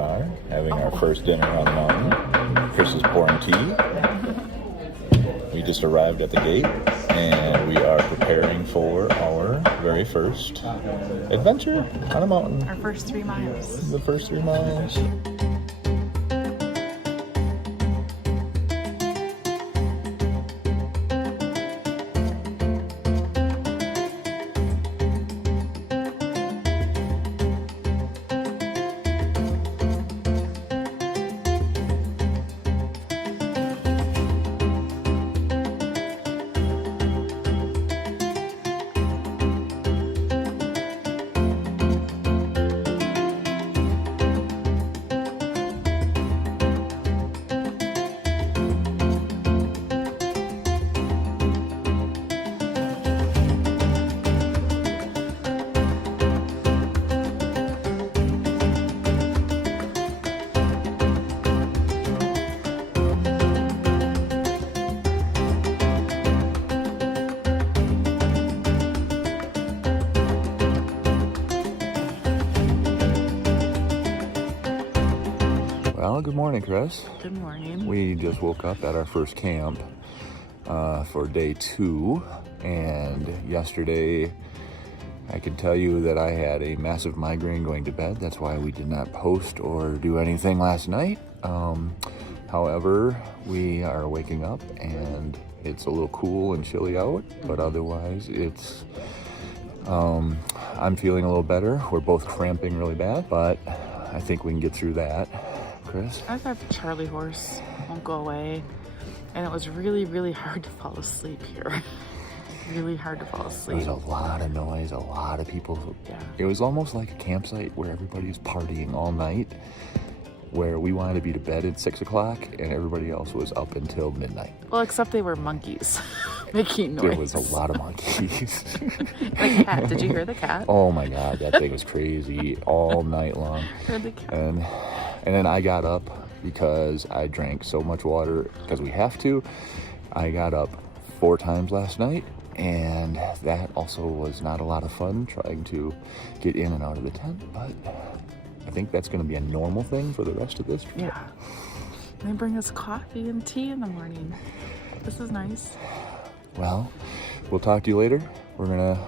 are having our first dinner on the mountain. Chris is pouring tea. We just arrived at the gate, and we are preparing for our very first adventure on a mountain. Our first 3 miles. The first 3 miles. Well, good morning, Chris. Good morning. We just woke up at our first camp for day 2, and yesterday I can tell you that I had a massive migraine going to bed. That's why we did not post or do anything last night. However, we are waking up and it's a little cool and chilly out, but otherwise it's I'm feeling a little better. We're both cramping really bad, but I think we can get through that. Chris? I thought the Charlie horse won't go away, and it was really, really hard to fall asleep here. Really hard to fall asleep. There was a lot of noise, a lot of people. Yeah. It was almost like a campsite where everybody's partying all night, where we wanted to be to bed at 6 o'clock and everybody else was up until midnight. Well, except they were monkeys making noise. There was a lot of monkeys. The cat. Did you hear the cat? Oh my God, that thing was crazy all night long. Heard the cat. And then I got up because I drank so much water, because we have to. I got up 4 times last night, and that also was not a lot of fun trying to get in and out of the tent, but I think that's going to be a normal thing for the rest of this trip. Yeah. They bring us coffee and tea in the morning. This is nice. Well, we'll talk to you later. We're going to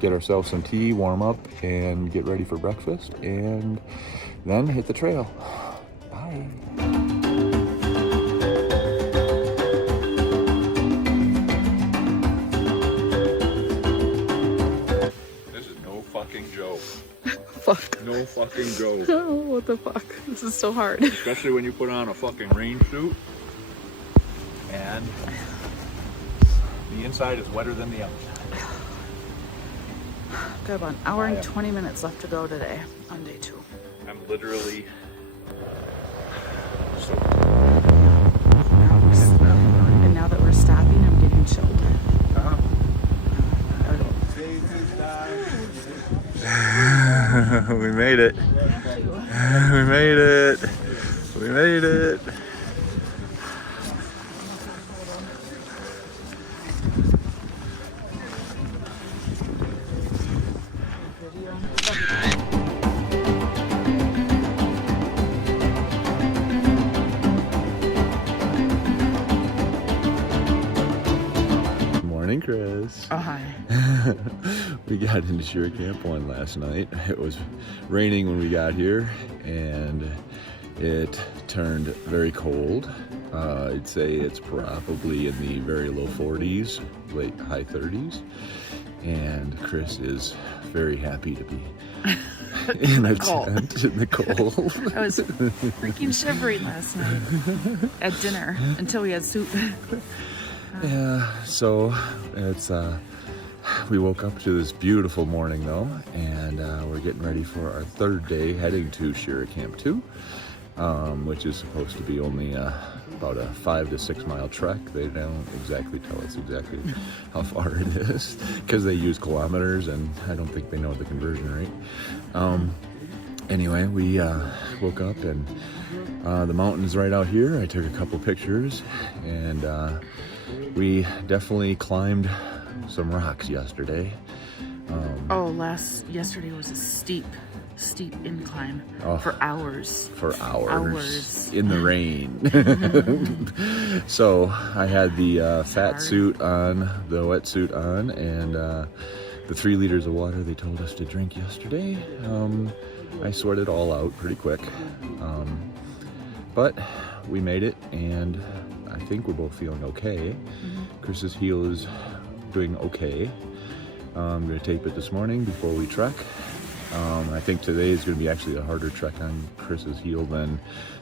get ourselves some tea, warm up, and get ready for breakfast, and then hit the trail. Bye. This is no fucking joke. Fuck. No fucking joke. Oh, what the fuck? This is so hard. Especially when you put on a fucking rain suit and the inside is wetter than the outside. Got about an hour and 20 minutes left to go today on day 2. I'm literally so And now that we're stopping, I'm getting chilled. we made it. We made it. We made it. Morning, Chris. Oh, hi. We got into Sheer Camp 1 last night. It was raining when we got here, and it turned very cold. I'd say it's probably in the very low 40s, late high 30s, and Chris is very happy to be in a tent in the cold. I was freaking shivering last night at dinner until we had soup. Yeah, so it's we woke up to this beautiful morning though, and we're getting ready for our 3rd day heading to Sheer Camp 2, which is supposed to be only about a 5 to 6 mile trek. They don't exactly tell us exactly how far it is because they use kilometers, and I don't think they know the conversion rate. Anyway, we woke up, and the mountain's right out here. I took a couple pictures, and we definitely climbed some rocks yesterday. Yesterday was a steep steep incline Oh. for hours. For hours. Hours. In the rain. So I had the fat suit on, the wetsuit on, and the 3 liters of water they told us to drink yesterday. I sorted it all out pretty quick. But we made it, and I think we're both feeling okay. Chris's heel is doing okay. I'm going to tape it this morning before we trek. I think today is going to be actually a harder trek on Chris's heel than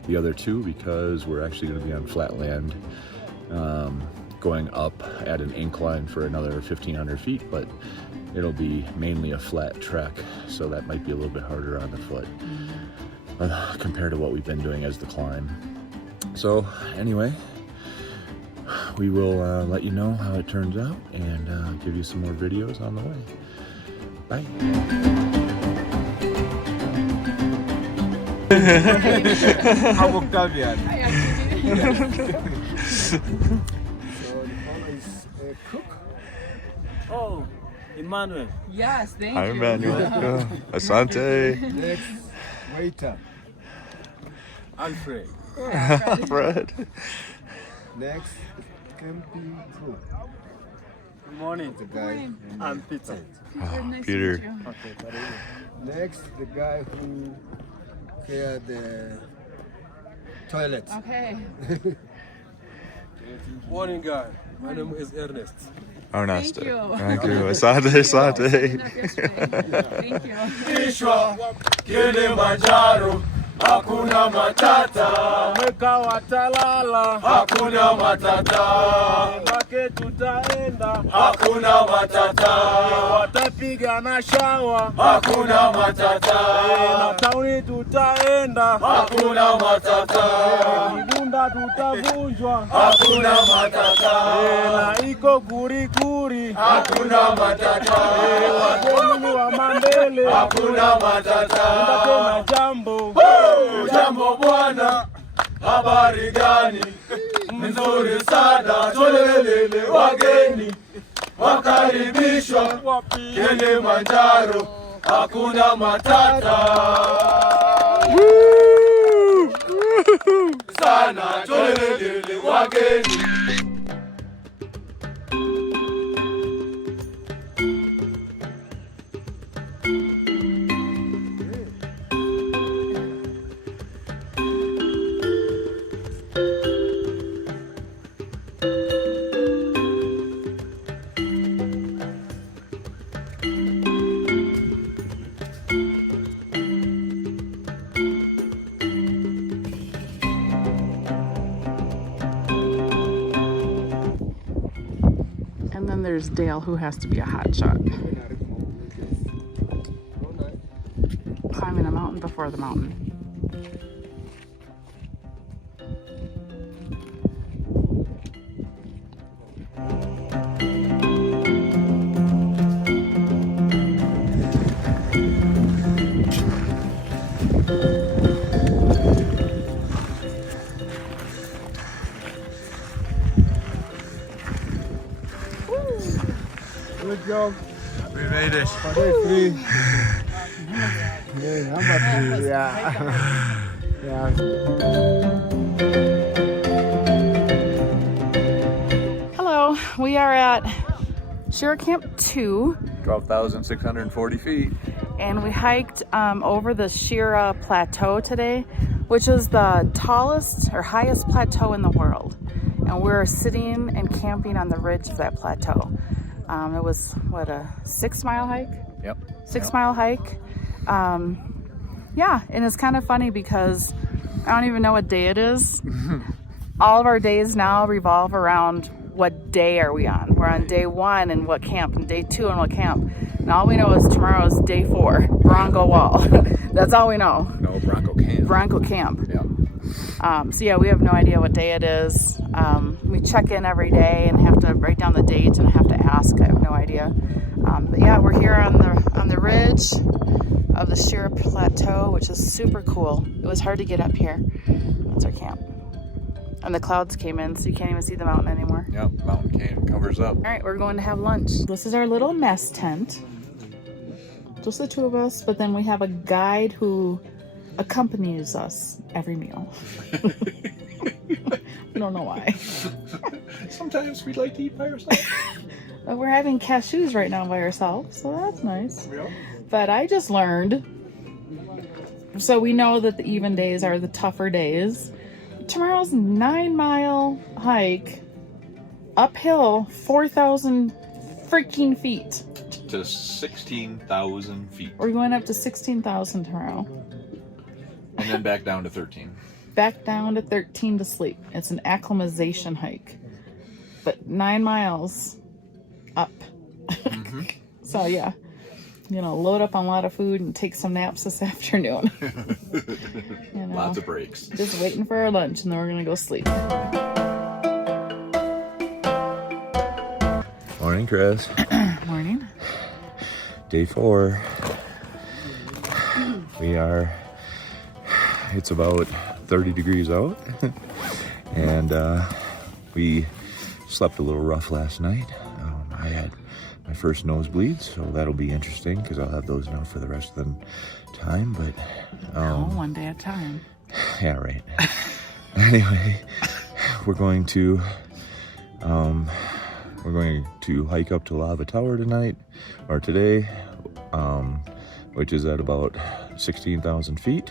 the other 2 because we're actually going to be on flat land, going up at an incline for another 1,500 feet, but it'll be mainly a flat trek, so that might be a little bit harder on the foot compared to what we've been doing as the climb. So anyway, we will let you know how it turns out and give you some more videos on the way. Bye. I'm Octavian. So the owner is cook. Oh, Emmanuel. Yes, thank Hi, Emmanuel. Asante. Next, waiter. Alfred. Fred. Next, camping crew. Good morning. The guy. I'm Peter. Peter. Okay, next, the guy who cleared the toilet. Okay. Morning, guy. My name is Ernest. Ernesto. Thank you. Thank you. Asante, asante. Thank you. Kishwa Kilimanjaro, hakuna matata. Meka watalala, hakuna matata. Make tutaenda, hakuna matata. Watapiga na shawa, hakuna matata. Na tauni tutaenda, hakuna matata. Kibunda tutavunjwa, hakuna matata. Na iko guriguri, hakuna matata. Wageni wa Mandele, hakuna matata. Nda tena jambo, jambo bwana, habari gani? Mzuri sana, tolelele wageni wakaribishwa Kilimanjaro, hakuna matata. Sana, tolelele wageni. And then there's Dale, who has to be a hot shot. Climbing a mountain before the mountain. Good job. We made it. Free. Yeah, number 3. Yeah. Yeah. Hello, we are at Shira Camp 2. 12,640 feet. And we hiked over the Shira Plateau today, which is the tallest or highest plateau in the world. And we're sitting and camping on the ridge of that plateau. It was, what, a 6-mile hike? Yep. 6-mile hike. Yeah, and it's kind of funny because I don't even know what day it is. All of our days now revolve around what day are we on. We're on day 1 and what camp, and day 2 and what camp. And all we know is tomorrow is day 4, Baranco Wall. That's all we know. No, Baranco Camp. Baranco Camp. Yeah. So yeah, we have no idea what day it is. We check in every day and have to write down the date and have to ask. I have no idea. But yeah, we're here on the ridge of the Shira Plateau, which is super cool. It was hard to get up here. That's our camp. And the clouds came in, so you can't even see the mountain anymore. Yep, mountain cane covers up. All right, we're going to have lunch. This is our little mess tent. just the two of us, but then we have a guide who accompanies us every meal. I don't know why. Sometimes we'd like to eat by ourselves. But we're having cashews right now by ourselves, so that's nice. Yeah. But I just learned, so we know that the even days are the tougher days. Tomorrow's 9-mile hike uphill, 4,000 freaking feet. To 16,000 feet. We're going up to 16,000 tomorrow. And then back down to 13. Back down to 13 to sleep. It's an acclimatization hike. But 9 miles up. Mm-hmm. So yeah, load up on a lot of food and take some naps this afternoon. Lots of breaks. Just waiting for our lunch, and then we're gonna go sleep. Morning, Chris. Morning. Day 4. It's about 30 degrees out. And we slept a little rough last night. I had my first nosebleeds, so that'll be interesting because I'll have those now for the rest of the time. But one day at a time. Yeah, right. Anyway, we're going to hike up to Lava Tower today, which is at about 16,000 feet,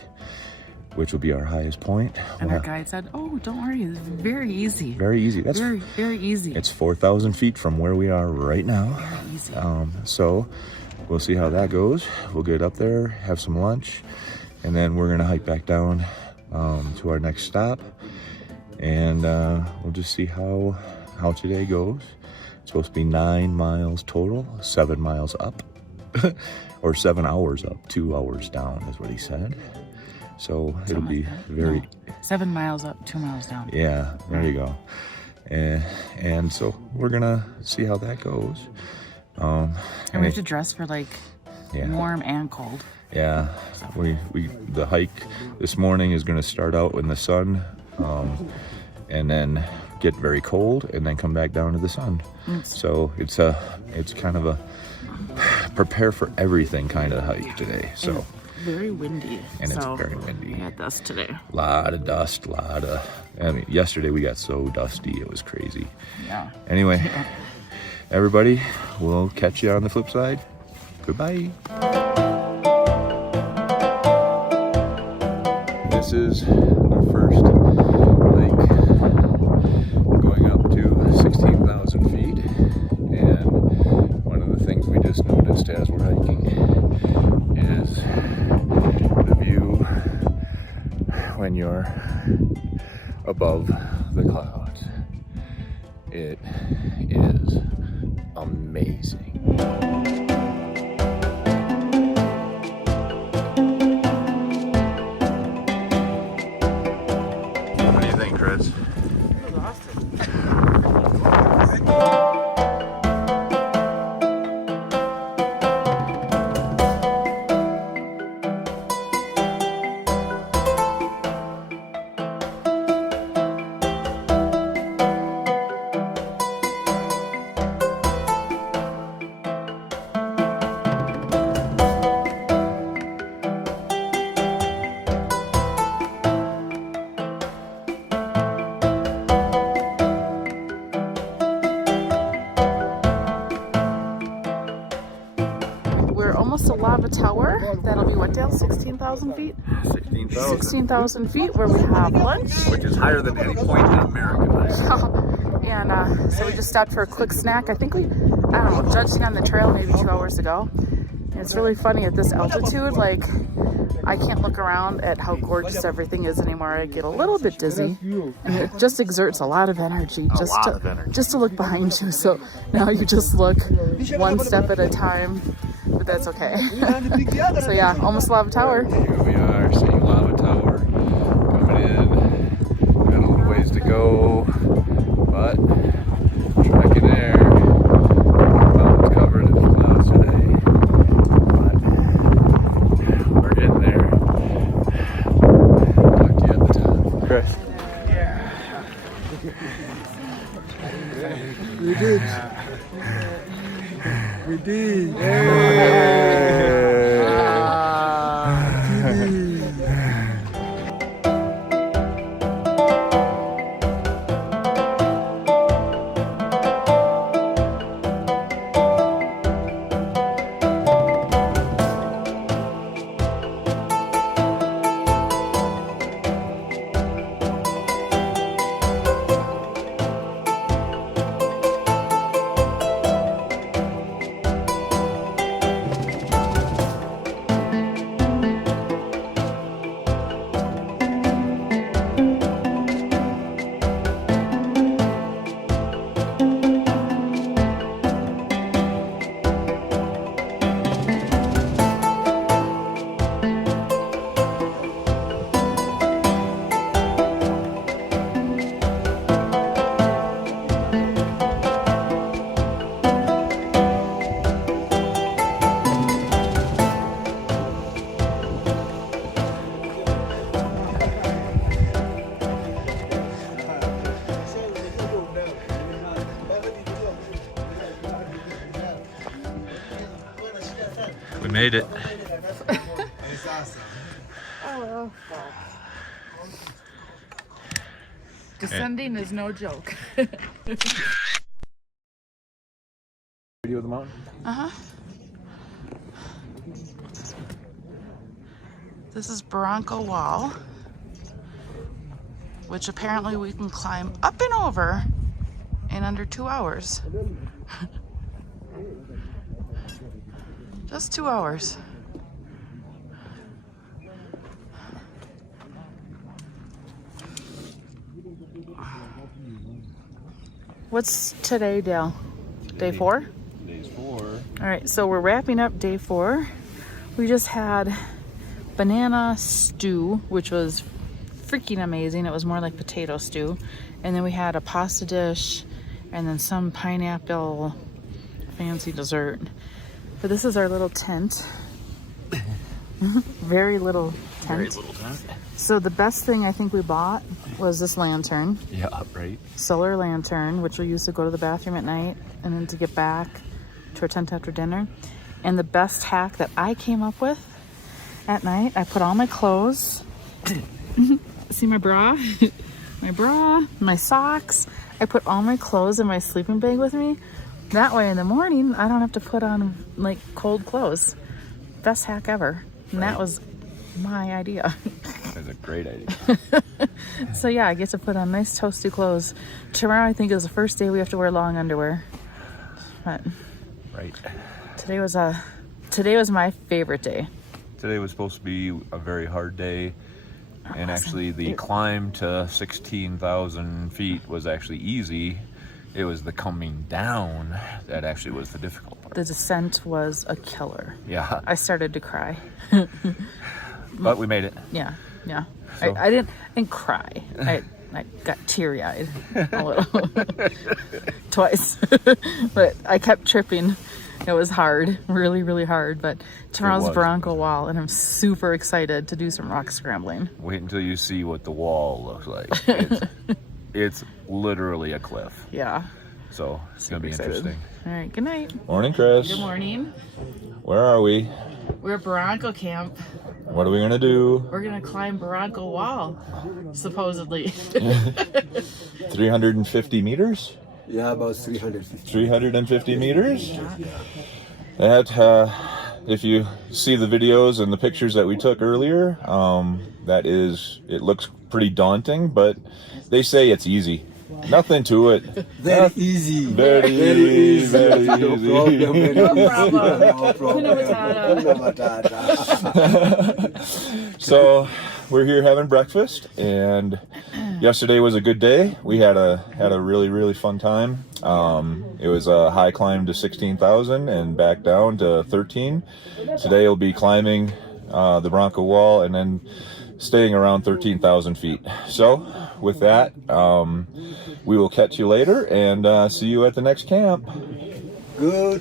which will be our highest point. And our guide said, "Oh, don't worry, it's very easy." Very easy. That's very, very easy. It's 4,000 feet from where we are right now. Very easy. So we'll see how that goes. We'll get up there, have some lunch, and then we're gonna hike back down to our next stop, and we'll just see how today goes. It's supposed to be 9 miles total, 7 miles up, or 7 hours up, 2 hours down is what he said. So it'll be very... No, 7 miles up, 2 miles down. Yeah, there you go. And so we're gonna see how that goes. And we have to dress for warm and cold. Yeah, the hike this morning is gonna start out in the sun, and then get very cold, and then come back down to the sun. So it's kind of a prepare for everything kind of hike today. So. Very windy. And it's very windy. We had dust today. A lot of dust, yesterday we got so dusty, it was crazy. Yeah. Anyway, everybody, we'll catch you on the flip side. Goodbye. This is our first hike going up to 16,000 feet. And one of the things we just noticed as we're hiking is the view when you're above the clouds. It is amazing. What do you think, Chris? It was awesome. Almost to Lava Tower. That'll be what, Dale? 16,000 feet? 16,000. 16,000 feet where we have lunch. Which is higher than any point in America. And so we just stopped for a quick snack. I think judging on the trail maybe 2 hours ago. And it's really funny at this altitude, I can't look around at how gorgeous everything is anymore. I get a little bit dizzy, and it just exerts a lot of energy just to look behind you. So now you just look one step at a time, but that's okay. So yeah, almost Lava Tower. Here we are, seeing Lava Tower coming in. Got a little ways to go, but trekking there. Mountains covered in clouds today. We're getting there. Talk to you at the top. Chris. We did. We did. Yay. made it. Oh, descending is no joke. Video of the mountain? Uh-huh. This is Baranco Wall, which apparently we can climb up and over in under 2 hours. Just 2 hours. What's today, Dale? Day 4? Day's 4. All right, so we're wrapping up day 4. We just had banana stew, which was freaking amazing. It was more like potato stew. And then we had a pasta dish and then some pineapple fancy dessert. But this is our little tent. Very little tent. Very little tent. So the best thing I think we bought was this lantern. Yeah, right. Solar lantern, which we'll use to go to the bathroom at night and then to get back to our tent after dinner. And the best hack that I came up with at night, I put all my clothes. See my bra? My bra, my socks. I put all my clothes in my sleeping bag with me. That way in the morning, I don't have to put on like cold clothes. Best hack ever. And that was my idea. That's a great idea. So yeah, I get to put on nice toasty clothes. Tomorrow I think is the first day we have to wear long underwear. But Right. today was my favorite day. Today was supposed to be a very hard day. And actually the climb to 16,000 feet was actually easy. It was the coming down that actually was the difficult part. The descent was a killer. Yeah. I started to cry. But we made it. Yeah. So- I didn't cry. I got teary-eyed a little. Twice. But I kept tripping. It was hard, really, really hard. But tomorrow's was. Baranco Wall, and I'm super excited to do some rock scrambling. Wait until you see what the wall looks like. It's literally a cliff. Yeah. So it's going to be Excited. interesting. All right, good night. Morning, Chris. Good morning. Where are we? We're at Baranco Camp. What are we going to do? We're going to climb Baranco Wall, supposedly. 350 meters? Yeah, about 350. 350 meters? That, if you see the videos and the pictures that we took earlier, it looks pretty daunting, but they say it's easy. Nothing to it. Very easy. Very easy. Very No easy. problem. No problem. No problem. Hakuna Matata. So we're here having breakfast, and yesterday was a good day. We had a really fun time. It was a high climb to 16,000 and back down to 13. Today we'll be climbing the Baranco Wall and then staying around 13,000 feet. So with that, we will catch you later and see you at the next camp. Good.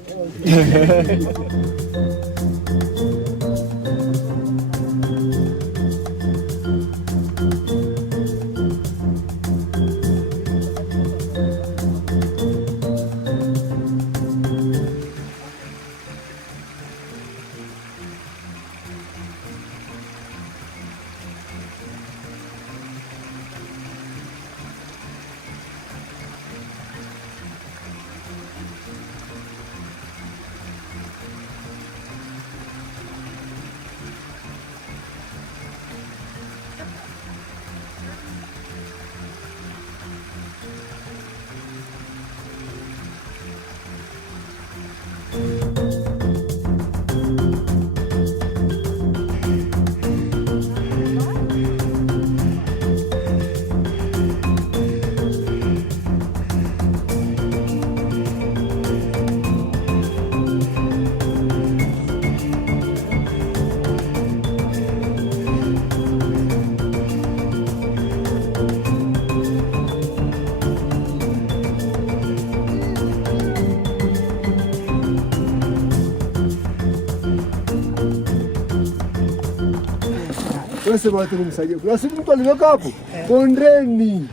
Você vai ter sair. Você não tá ligado, capo? Mondreni.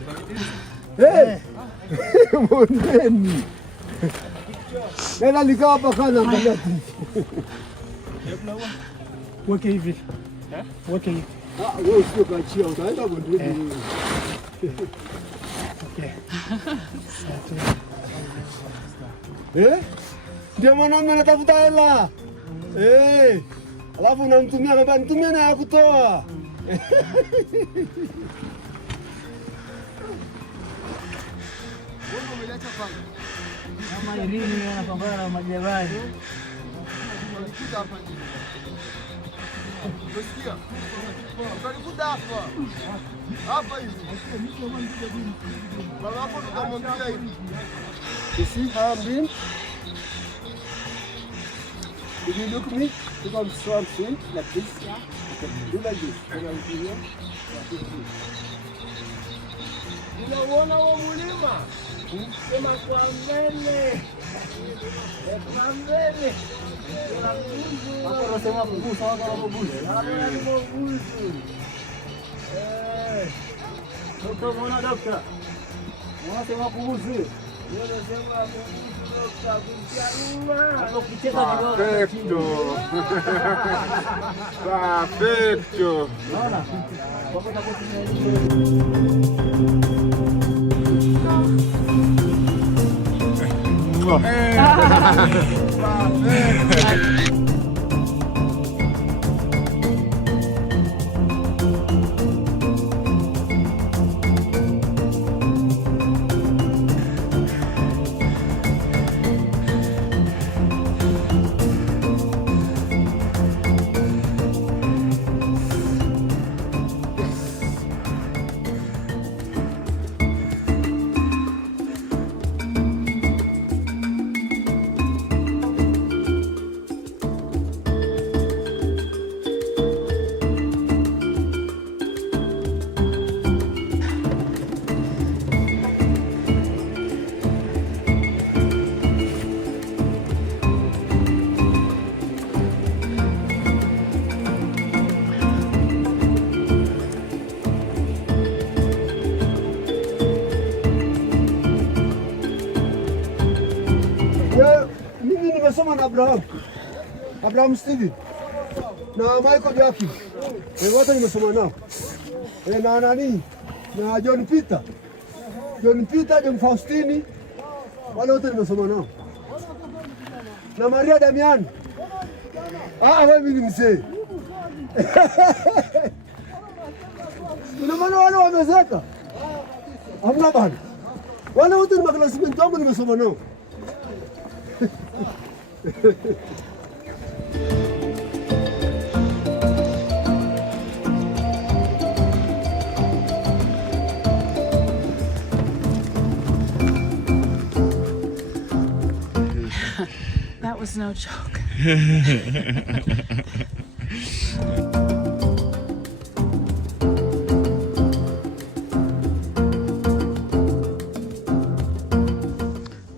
Mondreni. Ela ligava para cá na Weke hivi. Weke hivi. Wewe usio kaachia utaenda bondeni. Okay. Ndio mwanaume anatafuta hela. Alafu unamtumia kwamba nitumie na ya kutoa. Kama Irini anapambana na majabali. Unasikia? Utalikuta hapa. Hapa hivi. Baba hapo tukamwambia hivi. You see how I'm doing? If you look at me, you can start swing like this. You can do like this. When I'm here, unaona wa mulima? Sema kwa mbele. Kwa mbele. Hapo unasema kugusa wako na kugusa. Hapo ni kugusa. Dokta, mbona dokta? Unasema kugusa. Perfecto. Mimi nimesoma na Abraham Steven na Michael Joaquin, wote nimesoma nao na nani na John Peter, John Faustini, wale wote nimesoma nao na Maria Damiani. Wewe ni mzee. Una maana wale wamezeka? Hamna bana. Wale wote ni maklasmenti wangu nimesoma nao. That was no joke.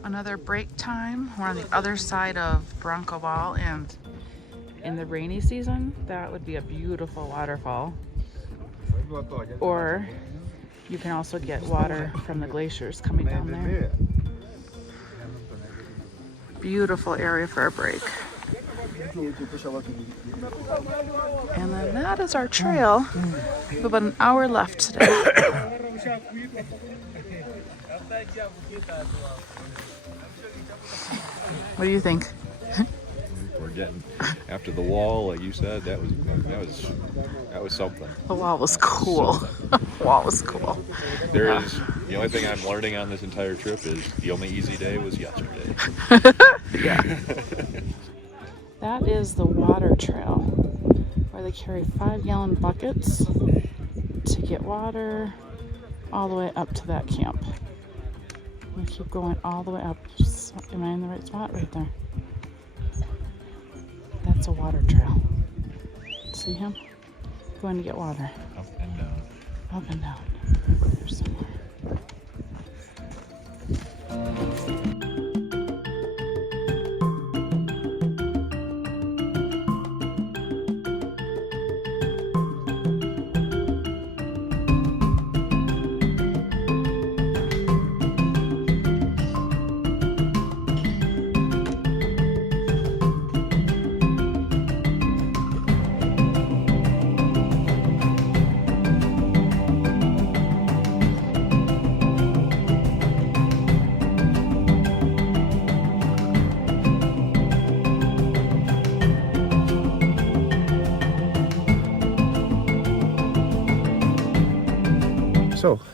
Another break time. We're on the other side of Baranco Wall, and in the rainy season, that would be a beautiful waterfall. Or you can also get water from the glaciers coming down there. Beautiful area for a break. And then that is our trail. We have about an hour left today. What do you think? We're getting after the wall, like you said. That was something. The wall was cool. The wall was cool. The only thing I'm learning on this entire trip is the only easy day was yesterday. Yeah. That is the water trail, where they carry 5-gallon buckets to get water all the way up to that camp. We keep going all the way up. Am I in the right spot? Right there. That's a water trail. See him? Going to get water. Up and down. Up and down. There's somewhere.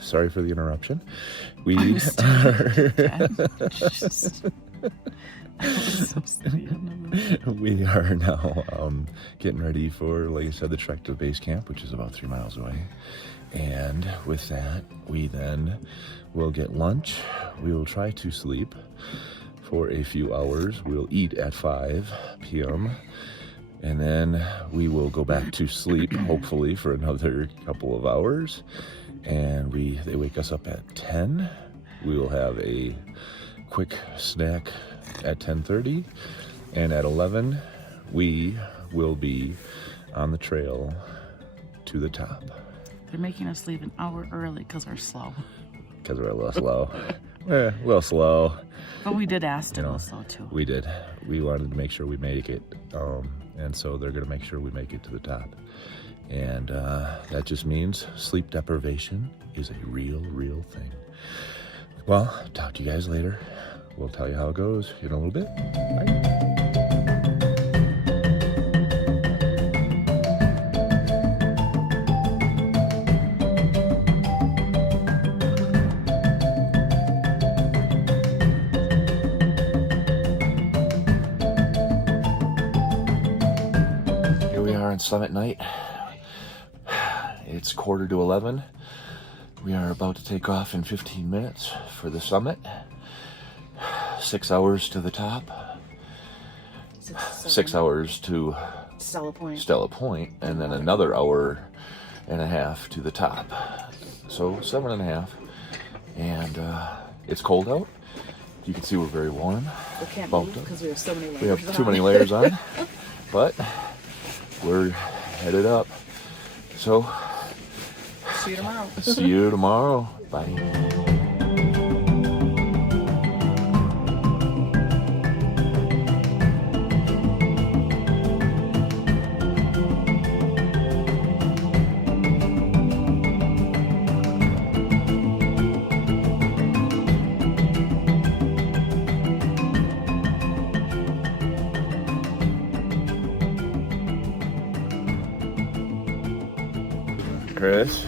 sorry for the interruption. We I was so silly. we are now getting ready for, like I said, the trek to base camp, which is about 3 miles away. And with that, we then will get lunch. We will try to sleep for a few hours. We'll eat at 5 p.m. and then we will go back to sleep, hopefully for another couple of hours. And they wake us up at 10. We will have a quick snack at 10:30, and at 11 we will be on the trail to the top. They're making us leave an hour early because we're slow. Because we're a little slow. A little slow. But we did ask to go slow too. We did. We wanted to make sure we make it, and so they're going to make sure we make it to the top. And that just means sleep deprivation is a real thing. Well, talk to you guys later. We'll tell you how it goes in a little bit. Bye. Here we are on summit night. It's 11:15. We are about to take off in 15 minutes for the summit. 6 hours to the top. 6 hours to Stella Point, and then another hour and a half to the top. So 7.5. And it's cold out. You can see we're very warm. We can't Bumped move because we have so many layers. We have too many layers on, but we're headed up. So See you tomorrow. see you tomorrow. Bye. Chris,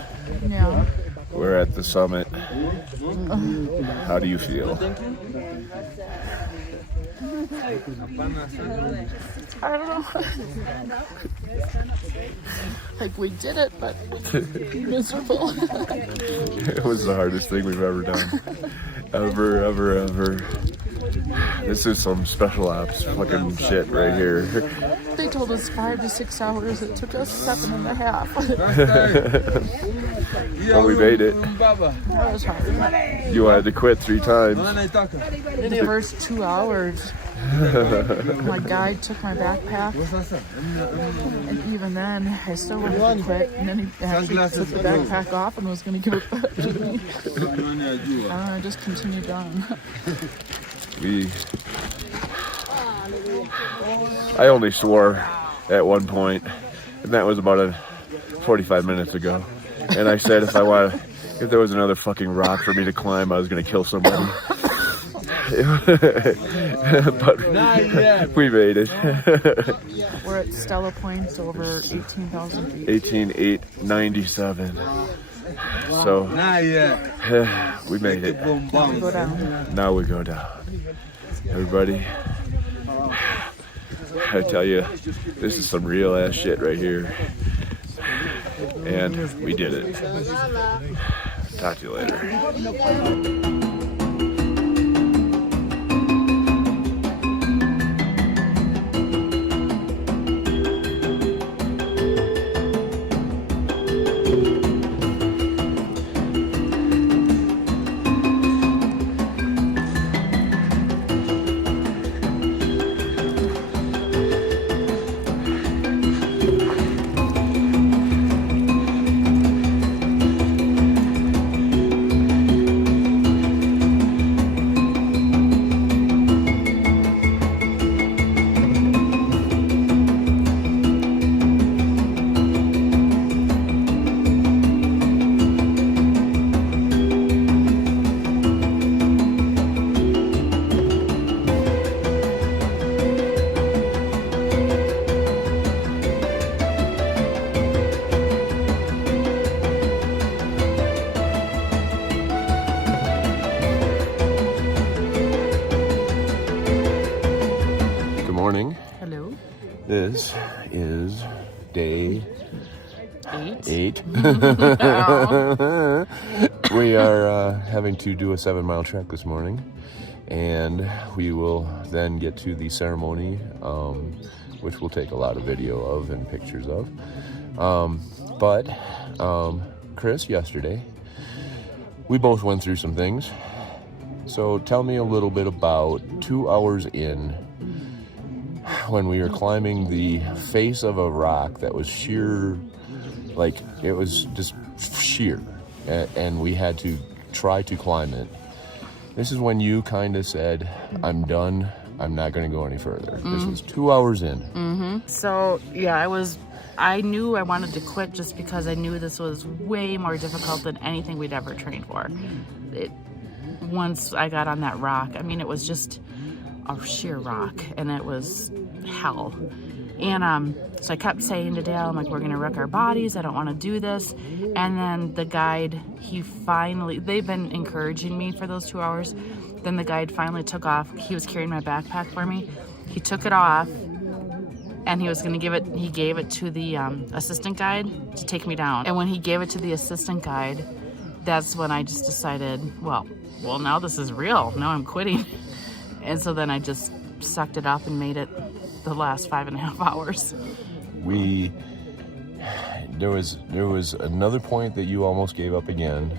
Yeah. we're at the summit. How do you feel? I don't know. Like we did it, but miserable. It was the hardest thing we've ever done. Ever. This is some special ops fucking shit right here. They told us 5 to 6 hours. It took us 7.5. Well, we made it. That was hard. You wanted to quit 3 times. In the first 2 hours, my guide took my backpack, and even then, I still wanted to quit. And then he actually took the backpack off and was going to give it back to me. I just continued on. I only swore at one point, and that was about 45 minutes ago. And I said if there was another fucking rock for me to climb, I was gonna kill somebody. But we made it. We're at Stella Point, over 18,000 feet. 18,897. So we made it. Now we go down. Now we go down. Everybody, I tell you, this is some real ass shit right here. And we did it. Talk to you later. This is day 8. We are having to do a 7-mile trek this morning, and we will then get to the ceremony, which we'll take a lot of video of and pictures of. But Chris, yesterday, we both went through some things. So tell me a little bit about 2 hours in, when we were climbing the face of a rock that was sheer, like it was just sheer, and we had to try to climb it. This is when you kind of said, I'm done, I'm not going to go any further. This was 2 hours in. So yeah, I knew I wanted to quit just because I knew this was way more difficult than anything we'd ever trained for. Once I got on that rock, I mean, it was just a sheer rock, and it was hell. And so I kept saying to Dale, I'm like, we're gonna wreck our bodies, I don't want to do this. And then the guide, they've been encouraging me for those 2 hours. Then the guide finally took off. He was carrying my backpack for me. He took it off, and he gave it to the assistant guide to take me down. And when he gave it to the assistant guide, that's when I just decided, well, now this is real. Now I'm quitting. And so then I just sucked it up and made it the last 5.5 hours. There was another point that you almost gave up again,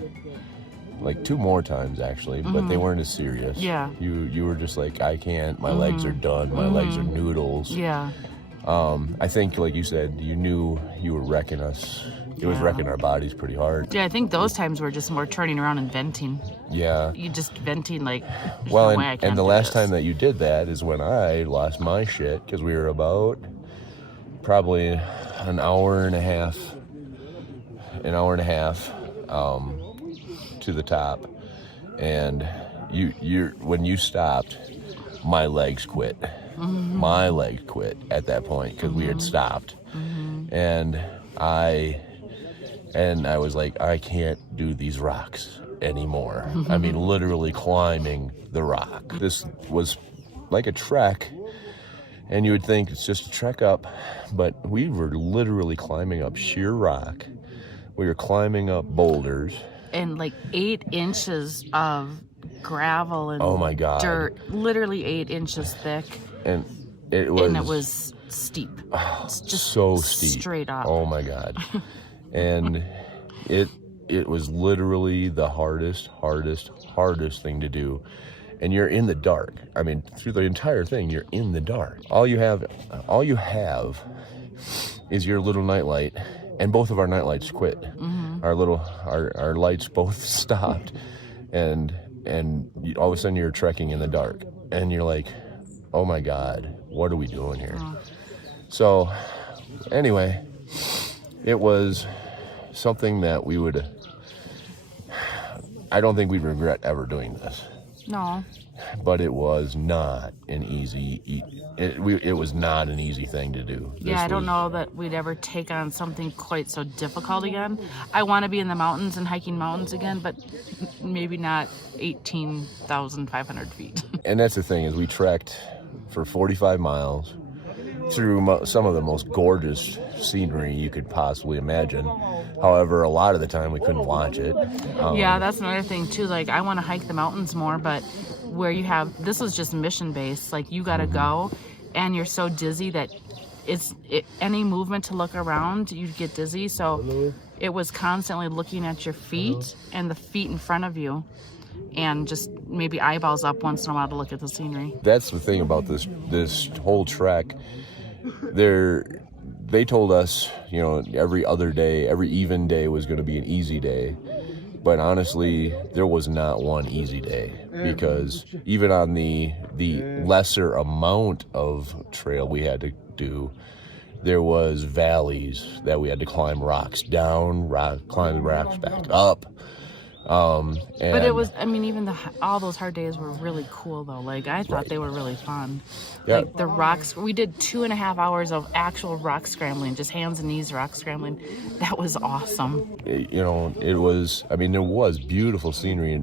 like 2 more times actually, but they weren't as serious. Yeah. You were just like, I can't, my legs are done, my legs are noodles. Yeah. I think, like you said, you knew you were wrecking us. It was wrecking our bodies pretty hard. Yeah, I think those times were just more turning around and venting. Yeah. You just venting like, well, no way I can't and the do last this. time that you did that is when I lost my shit, because we were about probably an hour and a half to the top, and when you stopped, my legs quit. My legs quit at that point because we had stopped, and I was like, I can't do these rocks anymore. I mean, literally climbing the rock. This was like a trek, and you would think it's just a trek up, but we were literally climbing up sheer rock. We were climbing up boulders. And like 8 inches of gravel and oh my God, dirt, literally 8 inches thick. And it was steep. It's just so steep. Straight up. Oh my God. And it was literally the hardest thing to do. And you're in the dark. I mean, through the entire thing, you're in the dark. All you have is your little nightlight, and both of our nightlights quit. Our lights both stopped, and all of a sudden you're trekking in the dark, and you're like, oh my God, what are we doing here? So anyway, it was something that I don't think we'd regret ever doing this. No. But it was not an easy, it was not an easy thing to do. I don't know that we'd ever take on something quite so difficult again. I want to be in the mountains and hiking mountains again, but maybe not 18,500 feet. And that's the thing, is we trekked for 45 miles through some of the most gorgeous scenery you could possibly imagine. However, a lot of the time we couldn't watch it. Yeah, that's another thing too. Like, I want to hike the mountains more, but where this was just mission based. Like, you got to go, and you're so dizzy that any movement to look around, you get dizzy. So it was constantly looking at your feet and the feet in front of you, and just maybe eyeballs up once in a while to look at the scenery. That's the thing about this whole trek. They told us, every other day, every even day was going to be an easy day. But honestly, there was not one easy day, because even on the lesser amount of trail we had to do, there was valleys that we had to climb rocks down, climb the rocks back up. But it was, even all those hard days were really cool though. Like, I thought they were really fun. Yeah. Like the rocks, we did 2.5 hours of actual rock scrambling, just hands and knees rock scrambling. That was awesome. It was, there was beautiful scenery,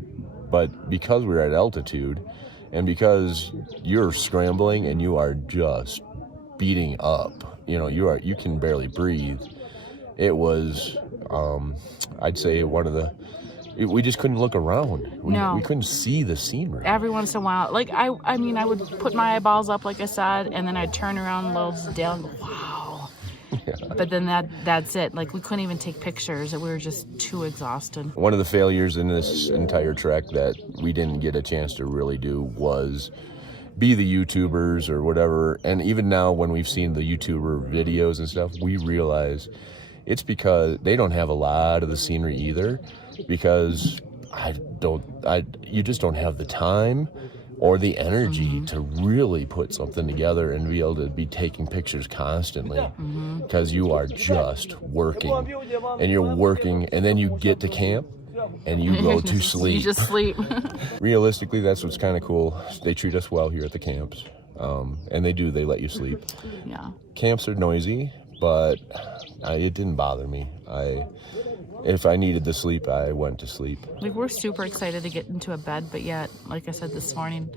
but because we were at altitude, and because you're scrambling and you are just beating up. You know, you can barely breathe. It was, I'd say we just couldn't look around. We couldn't see the scenery. Every once in a while, like I mean, I would put my eyeballs up, like I said, and then I'd turn around, look down, and go, wow. Yeah. But then that's it. Like, we couldn't even take pictures. We were just too exhausted. One of the failures in this entire trek that we didn't get a chance to really do was be the YouTubers or whatever. And even now, when we've seen the YouTuber videos and stuff, we realize it's because they don't have a lot of the scenery either, because you just don't have the time or the energy to really put something together and be able to be taking pictures constantly, because you are just working and you're working, and then you get to camp and you go to sleep. You just sleep. Realistically, that's what's kind of cool. They treat us well here at the camps, and they let you sleep. Yeah. Camps are noisy, but it didn't bother me. If I needed to sleep, I went to sleep. Like, we're super excited to get into a bed, but yet, like I said this morning,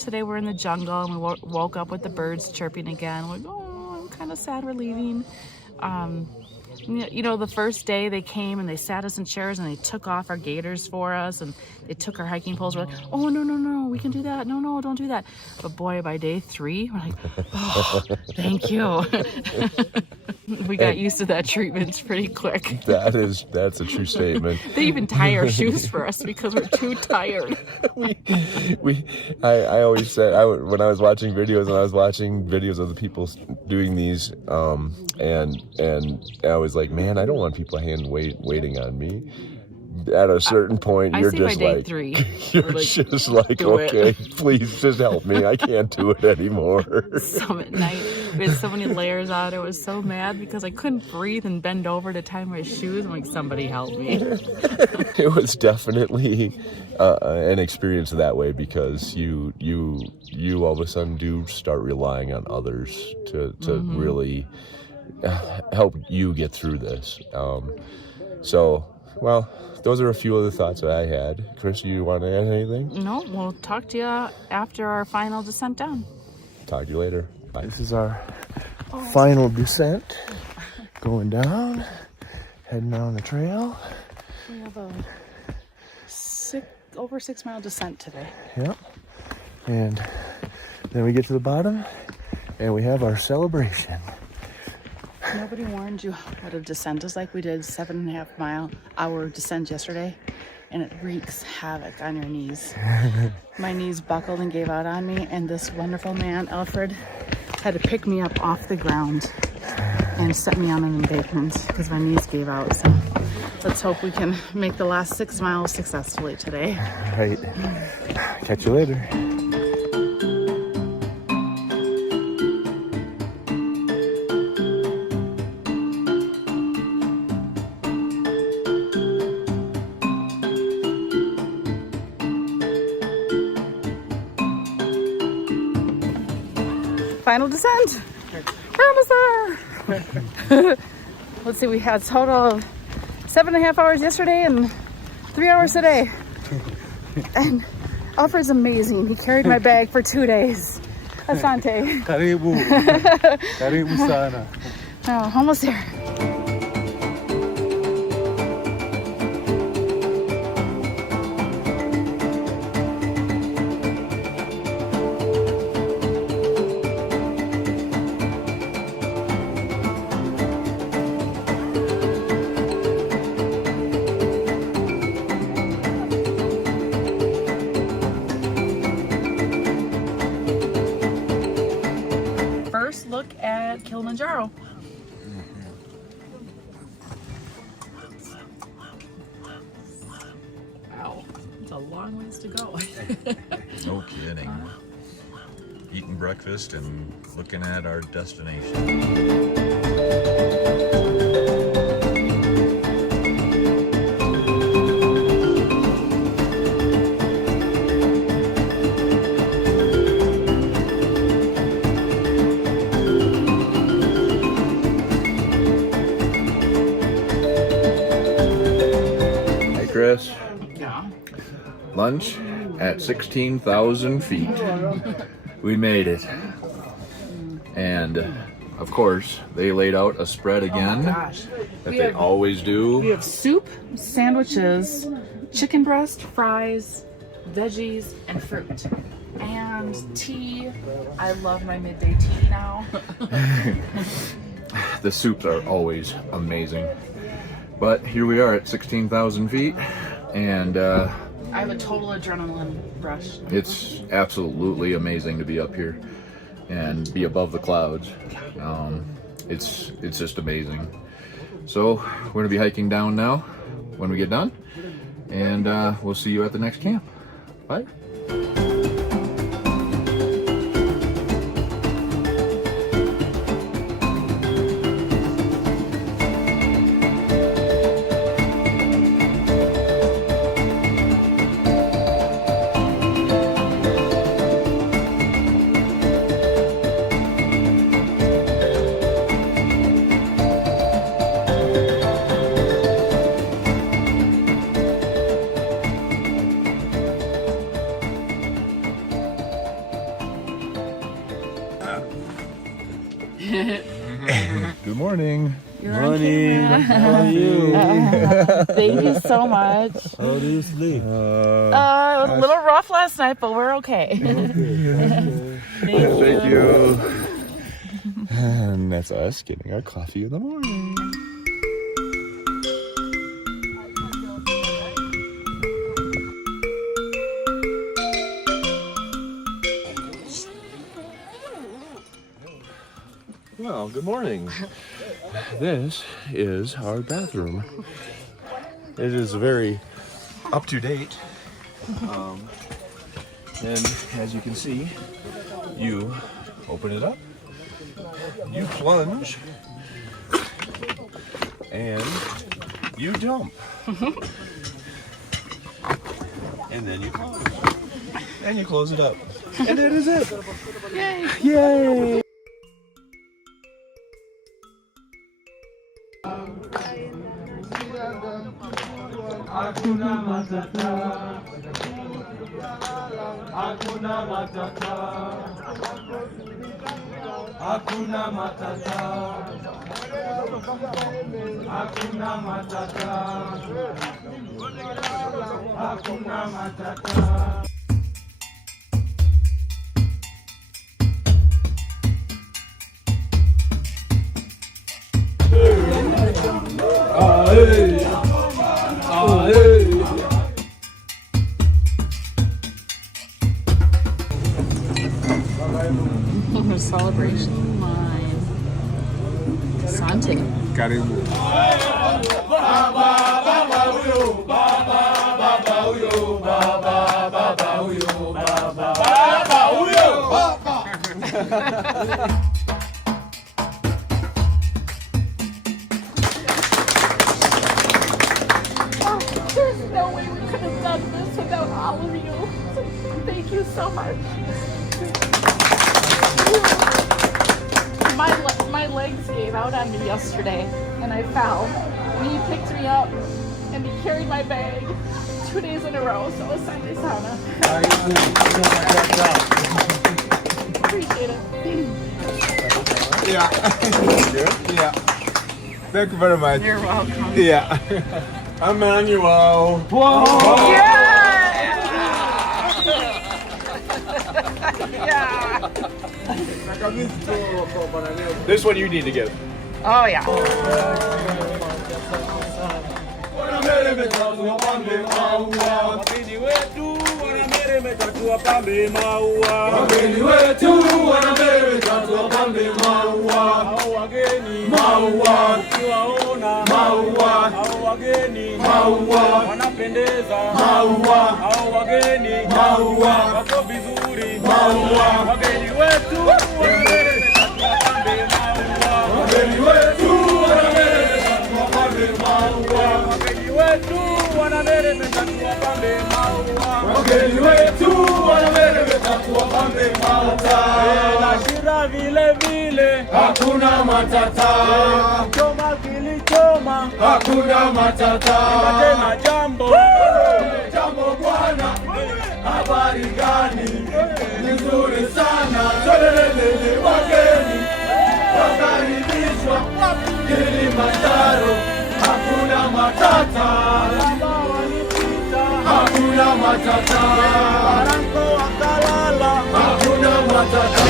today we're in the jungle, and we woke up with the birds chirping again. We're like, I'm kind of sad we're leaving. You know, the first day they came and they sat us in chairs and they took off our gaiters for us, and they took our hiking poles. We're like, oh, no, we can do that. No, don't do that. But boy, by day 3, we're like, oh, thank you. We got used to that treatment pretty quick. That's a true statement. They even tie our shoes for us because we're too tired. I always said, when I was watching videos of the people doing these, and I was like, man, I don't want people waiting on me. At a certain point, you're just by day like, 3, you're just like, okay, please just help me. I can't do it anymore. Some at night, we had so many layers on. I was so mad because I couldn't breathe and bend over to tie my shoes. I'm like, somebody help me. It was definitely an experience that way, because you all of a sudden do start relying on others to really help you get through this. Well, those are a few of the thoughts that I had. Chris, do you want to add anything? No, we'll talk to you after our final descent down. Talk to you later. Bye. This is our final descent. Going down, heading down the trail. We have a over 6 mile descent today. Yep. And then we get to the bottom and we have our celebration. Nobody warned you what a descent is like. We did 7.5 hour descent yesterday, and it wreaks havoc on your knees. My knees buckled and gave out on me, and this wonderful man, Alfred, had to pick me up off the ground and set me on an embankment because my knees gave out. So let's hope we can make the last 6 miles successfully today. All right. Catch you later. Final descent. We're almost there. Let's see, we had a total of 7.5 hours yesterday and 3 hours today. And Alfred's amazing. He carried my bag for 2 days. Asante. Karibu. Karibu sana. Oh, almost there. Look at Kilimanjaro. Wow, it's a long ways to go. No kidding. Eating breakfast and looking at our destination. Chris, Yeah. lunch at 16,000 feet. We made it. And of course, they laid out a spread again that they always do. We have soup, sandwiches, chicken breast, fries, veggies, and fruit. And tea. I love my midday tea now. The soups are always amazing. But here we are at 16,000 feet, and I have a total adrenaline rush. it's absolutely amazing to be up here and be above the clouds. It's just amazing. So we're gonna be hiking down now when we get done, and we'll see you at the next camp. Bye. Good morning. Morning. How are you? Thank you so much. How do you sleep? It was a little rough last night, but we're okay. Thank you. And that's us getting our coffee in the morning. Well, good morning. This is our bathroom. It is very up to date. And as you can see, you open it up, you plunge, and you dump. And then you close. And you close it up. And that is it. Yay! Yay! Hakuna matata. Hakuna matata. Hakuna matata. Hakuna matata. Hakuna matata. Celebration line. Asante. Karibu. There's no way we could have done this without all of you. Thank you so much. My legs gave out on me yesterday, and I fell. And he picked me up, and he carried my bag 2 days in a row. So asante sana. Appreciate it. Yeah. Yeah. Thank you very much. You're welcome. Yeah. Emmanuel. Whoa. Yeah. This one you need to give. Oh yeah. Wageni wetu wanameremeta tuwapambe maua. Wageni wetu wanameremeta tuwapambe maua. Hao wageni maua, ukiwaona maua. Hao wageni maua, wanapendeza maua. Hao wageni maua, wako vizuri maua. Wageni wetu wanameremeta tuwapambe maua. Wageni wetu wanameremeta tuwapambe maua. Wageni wetu wanameremeta tuwapambe maua. Wageni wetu wanameremeta tuwapambe maua. Na shira vile vile hakuna matata. Choma kilichoma hakuna matata. Tena jambo jambo bwana, habari gani? Nzuri sana. Tolelele wageni matata. Baba walipita, hakuna matata. Baranco wakalala, hakuna matata.